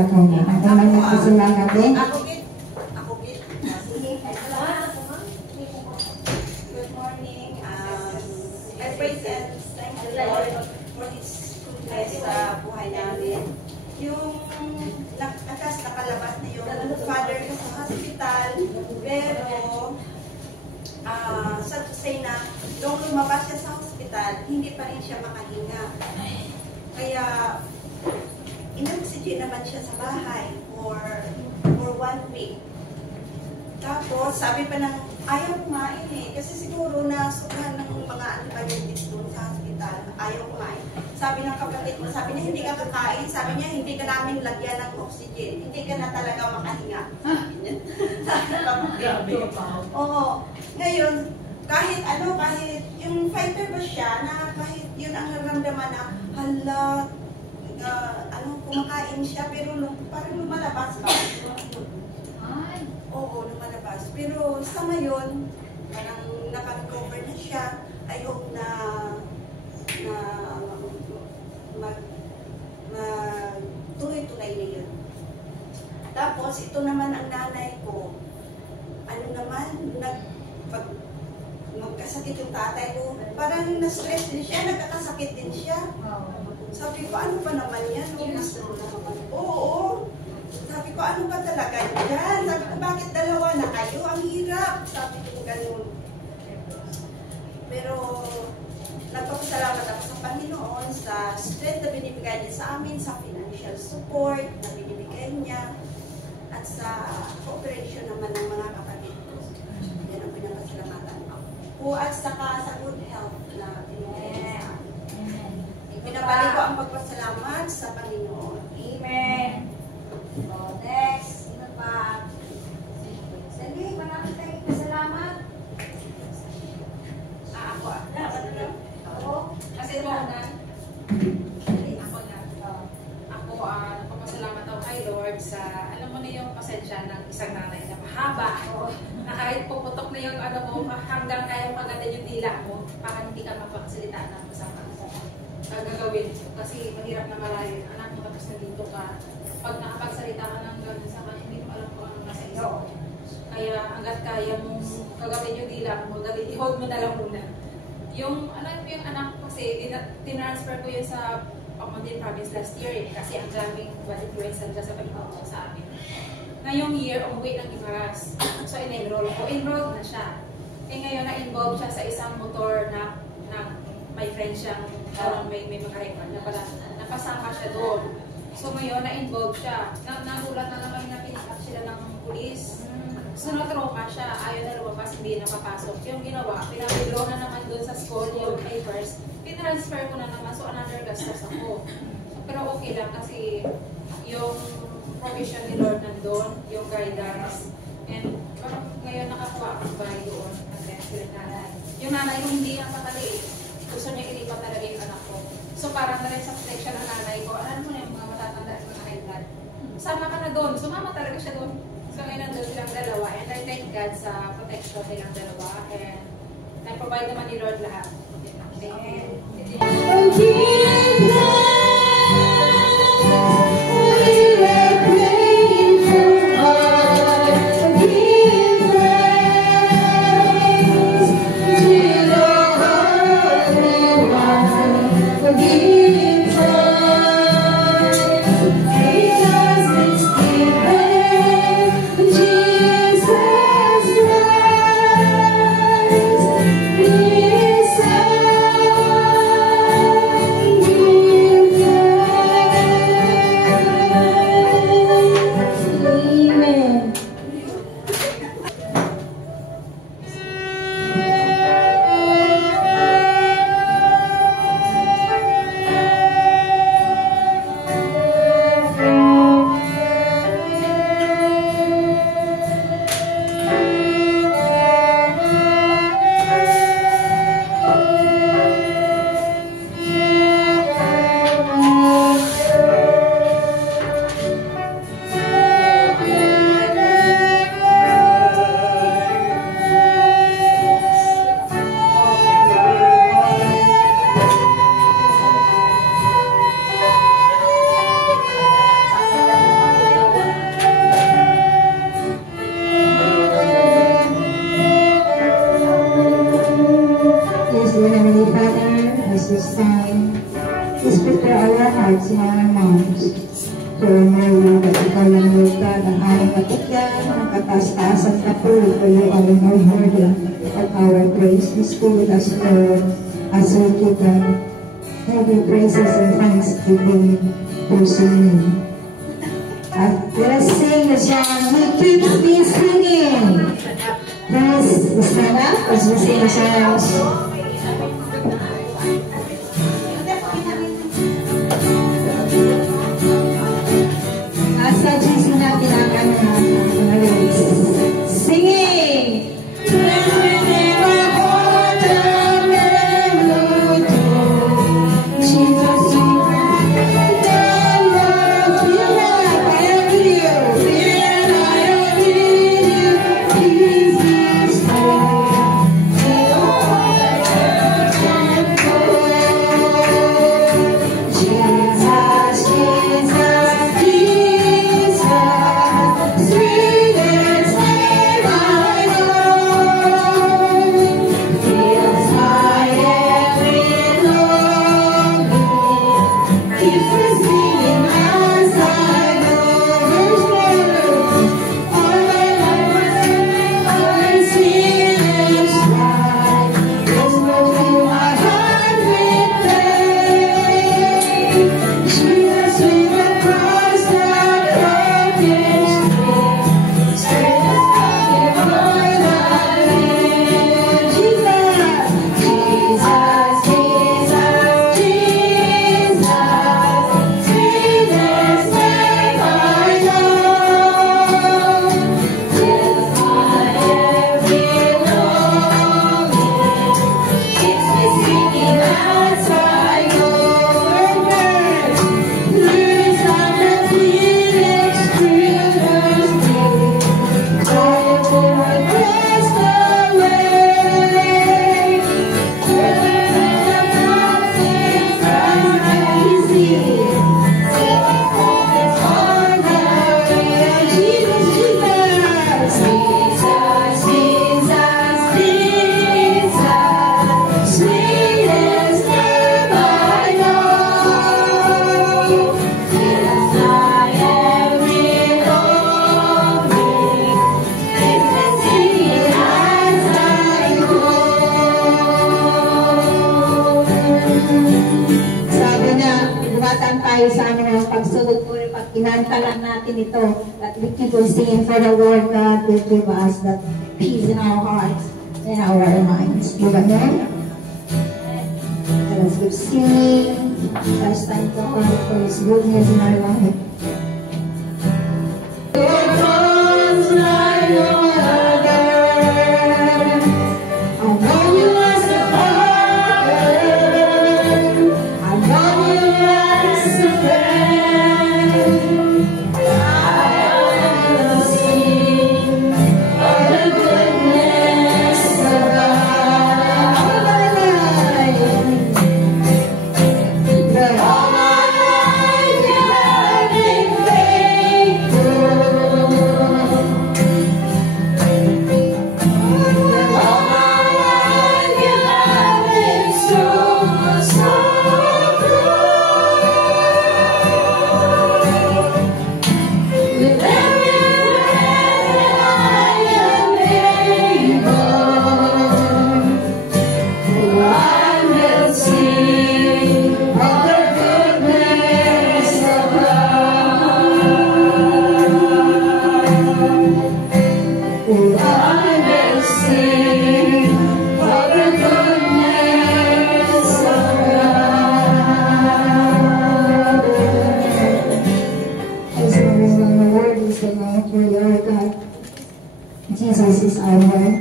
ako niya. Ang naman niya kasi mga gabi. Ako git. Good morning. I praise and thank the Lord for His goodness sa buhay namin. Yung nakalabas na yung father ko sa hospital, pero sad to say na nung lumabas siya sa hospital, hindi pa rin siya makahinga. Kaya in-oxygen naman siya sa bahay for 1 week. Tapos sabi pa ng ayaw kumain kasi siguro na sobrahan ng mga antibiotics doon sa hospital, ayaw kumain. Sabi ng kapatid mo, sabi niya hindi ka kakain, sabi niya hindi ka namin lagyan ng oxygen, hindi ka na talaga makahinga. Sabi niya. Oo. Ngayon, kahit yung fighter ba siya na kahit yun ang naramdaman na hala, kumakain siya pero parang lumalabas ba? Oo, lumalabas. Pero sa ngayon, parang naka-recover na siya. I hope na tuloy-tuloy na yun. Tapos, ito naman ang nanay ko. Magkasakit yung tatay ko. Parang na-stress din siya, nagkakasakit din siya. Sabi ko, ano pa naman yan? Oo. Sabi ko, ano ba talaga yan? Sabi ko, bakit dalawa na kayo? Ang hirap. Sabi ko, ganun. Pero, nagpapasalamat ako sa Panginoon sa strength na binibigay niya sa amin, sa financial support na binibigay niya, at sa cooperation naman ng mga kapatid ko. Yan ang pinapasalamatan ako. At saka sa good health na binibigay niya sa amin. Pinabalik ko ang pagpasalamat sa Panginoon. Amen. So, next. Sino pa? Sige, maraming tayong pasalamat. Ako? Kasi mo na. Ako, nagpapasalamat ako kay Lord sa, alam mo na yung pasensya ng isang nanay na mahaba. Na kahit puputok na yung hanggang kaya pagdating yung dila mo, para hindi ka mapagsalita ng masama. Gagawin. Kasi mahirap na malayo. Anak mo, tapos nandito ka. Pag nakapagsalita ka ng gano'n sa kanya, hindi mo alam kung anong nasa isip. Kaya hanggat kaya mong gagawin yung dila mo, i-hold mo na lang muna. Yung anak ko kasi, tinransfer ko yun sa Pamuntин Province last year kasi ang daming bad influence dyan sa pagpapagawa sa amin. Ngayong year, umuwi ng Imaras. So, in-enroll ko. Enrolled na siya. Ngayon, na-involve siya sa isang motor na may friend siyang may mga record na pala napasama siya doon. So ngayon, na-involve siya. Nagulat na naman na pinipak sila ng pulis. So na-trauma siya. Ayaw na lumabas, hindi napapasok. Yung ginawa, pinabilo na naman doon sa school yung papers. Pinransfer ko na naman. So another gastos ako. Pero okay lang kasi yung provision ni Lord nandun, yung guidance. And ngayon nakakuha akong bahay doon. Yung nanay ko hindi ang patali. Gusto niya ilipat talaga yung anak ko. So parang na rin sa protection ng nanay ko, alam mo na yung mga matatanda at mga high blood. Sama ka na doon. Sumama talaga siya doon. So ngayon nandun silang dalawa. And I thank God sa protection nilang dalawa. And na-provide naman ni Lord lahat. Amen. kabutihan, ang kataas-taasan ka po, for you are no worthy of our praise. This be with us, Lord, as we give them heavy praises and thanksgiving for singing. Let us sing the song, We Keep Me Singing. Please stand up as we sing the song. Asa GC natin ang kanyang singing. Sa aming pagsulod po, inantalan natin ito, that we keep on singing for the Lord God will give us that peace in our hearts and our minds. Amen? Let us keep singing. Let's thank God for His goodness in our life. Jesus is our Lord.